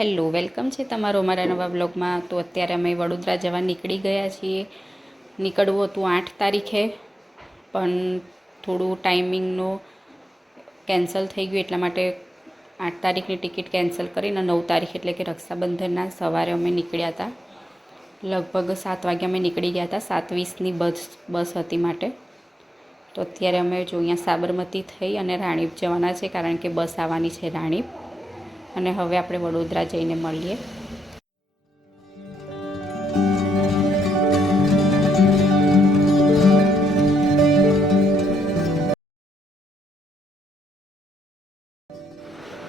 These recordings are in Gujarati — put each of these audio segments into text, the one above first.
હેલો, વેલકમ છે તમારો અમારા નવા બ્લોગમાં. તો અત્યારે અમે વડોદરા જવા નીકળી ગયા છીએ. નીકળવું હતું 8 તારીખે, પણ થોડું ટાઈમિંગનો કેન્સલ થઈ ગયું, એટલા માટે 8 તારીખની ટિકિટ કેન્સલ કરીને 9 તારીખ એટલે કે રક્ષાબંધનના સવારે અમે નીકળ્યા હતા. લગભગ 7 વાગે અમે નીકળી ગયા હતા. 7:20ની બસ હતી માટે. તો અત્યારે અમે જો અહીંયા સાબરમતી થઈ અને રાણીપ જવાના છે, કારણ કે બસ આવવાની છે રાણીપ. અને હવે આપણે વડોદરા જઈને મળીએ.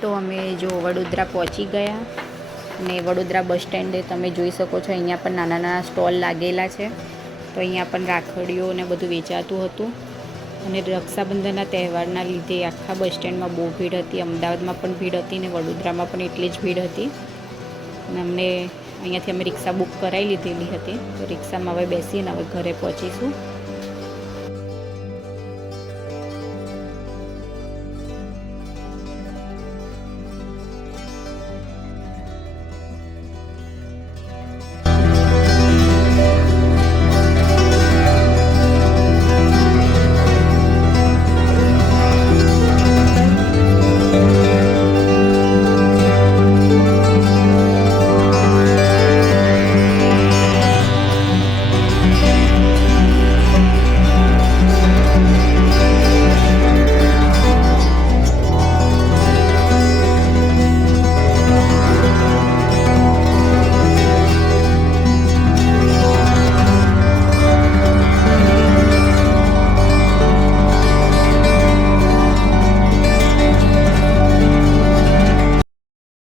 તો અમે જો વડોદરા પહોંચી ગયા અને વડોદરા બસ સ્ટેન્ડે તમે જોઈ શકો છો, અહીંયા પણ નાના નાના સ્ટોલ લાગેલા છે. તો અહીંયા પણ રાખડીઓ ને બધું વેચાતું હતું. અને રક્ષાબંધનના તહેવારના લીધે આખા બસ સ્ટેન્ડમાં બહુ ભીડ હતી. અમદાવાદમાં પણ ભીડ હતી ને વડોદરામાં પણ એટલી જ ભીડ હતી. અને અમને અહીંયાથી અમે રિક્ષા બુક કરાવી લીધેલી હતી. તો રિક્ષામાં હવે બેસીને હવે ઘરે પહોંચીશું.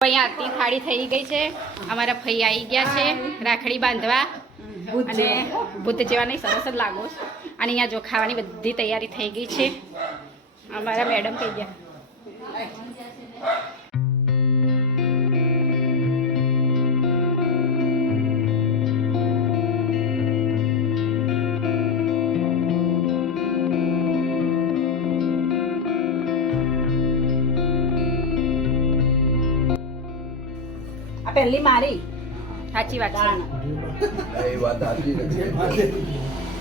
અહીંયા આરતી થાળી થઈ ગઈ છે. અમારા ભાઈ આવી ગયા છે રાખડી બાંધવા. અને ભૂત જેવા નહીં, સરસ જ લાગો. અને અહીંયા જો ખાવાની બધી તૈયારી થઈ ગઈ છે. અમારા મેડમ કહી ગયા. પહેલી મારી સાચી વાત છે. એ વાત સાચી નથી.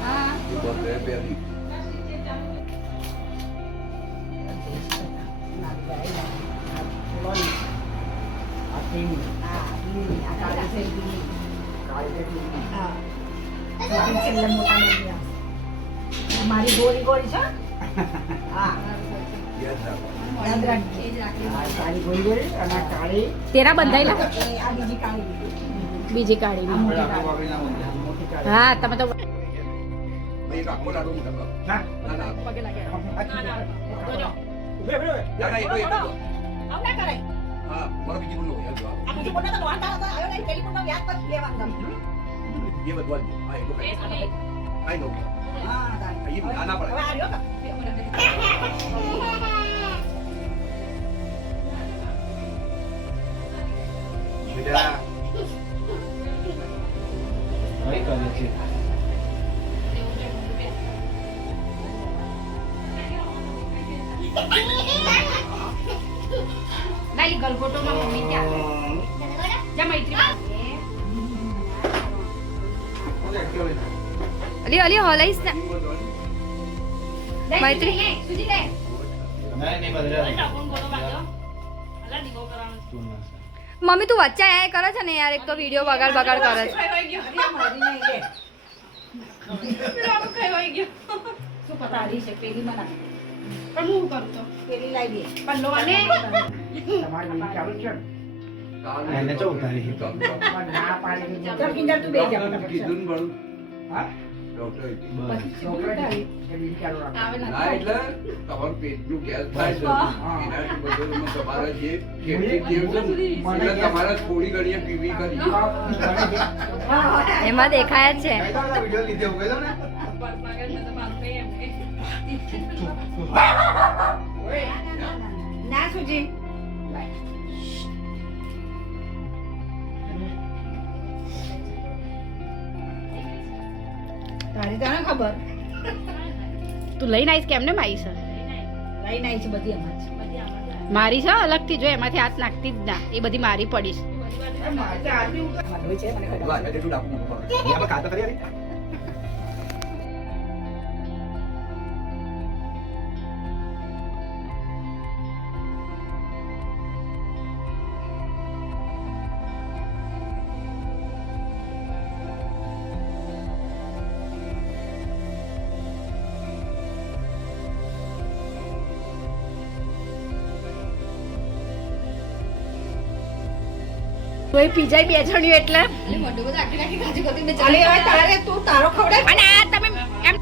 હા તો પહેલી મારી ગોળી ગોળી છે. હા તેરા બંધાયેલા બીજી કાળી. હા તમે તો ગલગોટોમાં મમ્મી ત્યાં જા મૈત્રી અલી અલી હોલાઈસ ને મૈત્રી સુજી દે મમ્મી તું વચ્ચે આયા કરે છે ને યાર. એક તો વિડિયો બગાડ કરે છે. શું પતાડી છે પેલી મને પણ હું કરતો પેલી લાવી દે પણ લો અને તમારી ચાલુ છે એને તો ઉતારી ના પાડી તો કિંડર તું બે જા કીધું બળ. હા ડોક્ટર આવે ના એટલે તમારું પેટનું ગેસ થાય છે. એનાથી બધું તમારા જે કેમની ટેવ છે ને, એટલે તમારે થોડી ઘણી પીવી કરી. એમાં દેખાય જ છે. વિડિયો લીધો ગયો ને ના સુજી તારી તને ખબર તું લઈને આવીશ કેમને આવીશ? લઈને આવી છે બધી અમાર મારી છે અલગથી જો એમાંથી હાથ નાખતી જ ના એ બધી મારી પડીશ તો એ પીજાય બે જણ્યું એટલે અરે હવે તારે તું તારો ખવડાવ. અને આ તમે એમ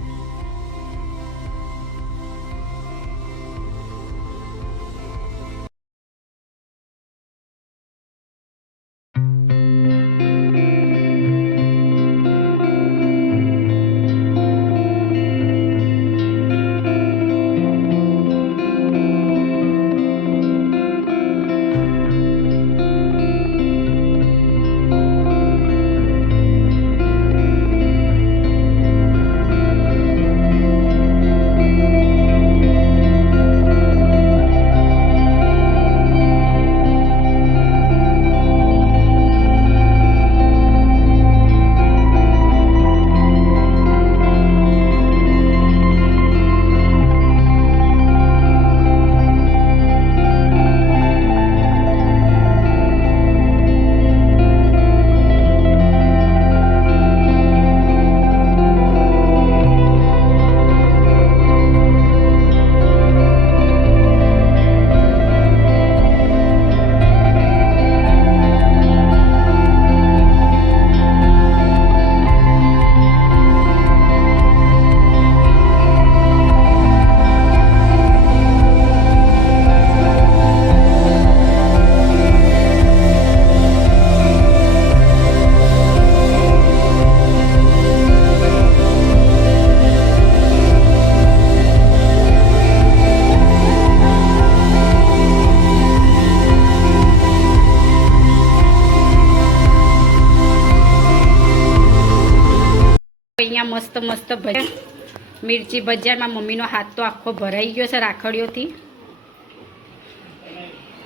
અહીંયા મસ્ત મસ્ત ભજીયા મિર્ચી ભજીયામાં મમ્મીનો હાથ તો આખો ભરાઈ ગયો છે રાખડીઓથી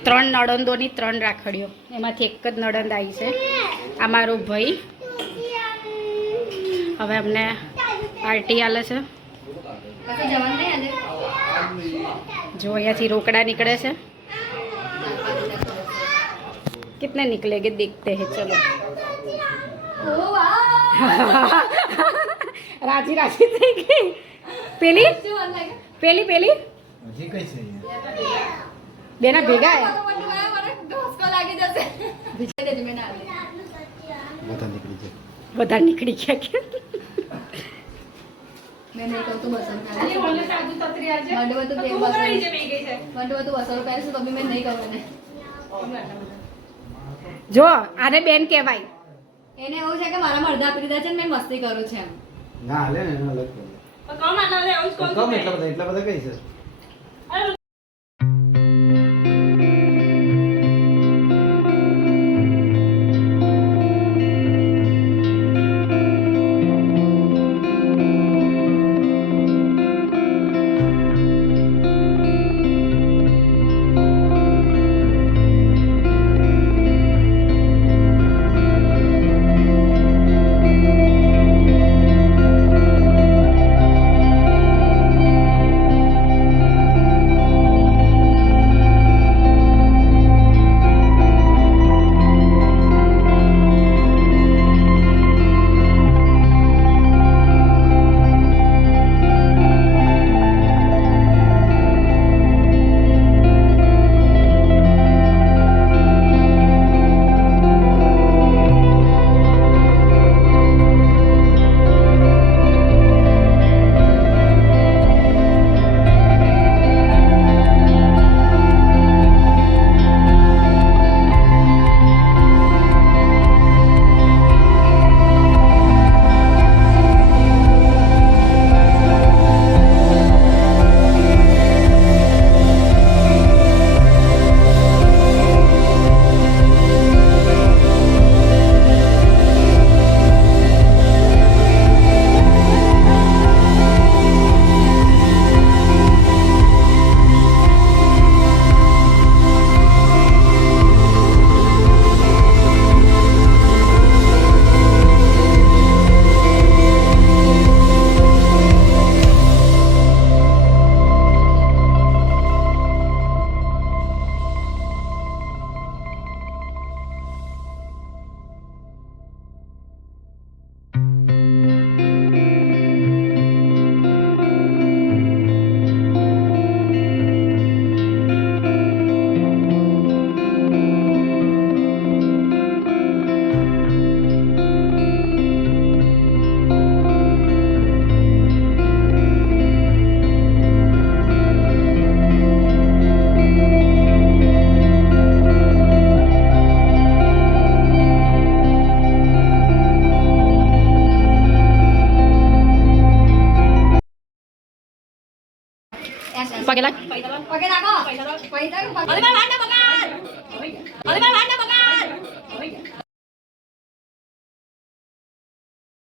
3 નણંદોની 3 રાખડીઓ એમાંથી એક જ નણંદ આવી છે આ મારો ભાઈ હવે અમને પાર્ટી આલે છે જો અહીંયાથી રોકડા નીકળે છે कितने निकलेंगे देखते हैं चलो राजी राजी થઈ ગઈ પેલી પેલી પેલી હજી કઈ છે બેના ભેગા બધા નીકળી ગયા કે मैं नहीं कहूँ तो बसन तो बसन पहले से तो अभी मैं नहीं करूँ જો આને બેન કહેવાય એને એવું છે કે મારા અડધા આપી દીધા છે ને મેં મસ્તી કરું છું એમ ના હાલે ને એનો અલગ કમ એટલા બધા કઈ છે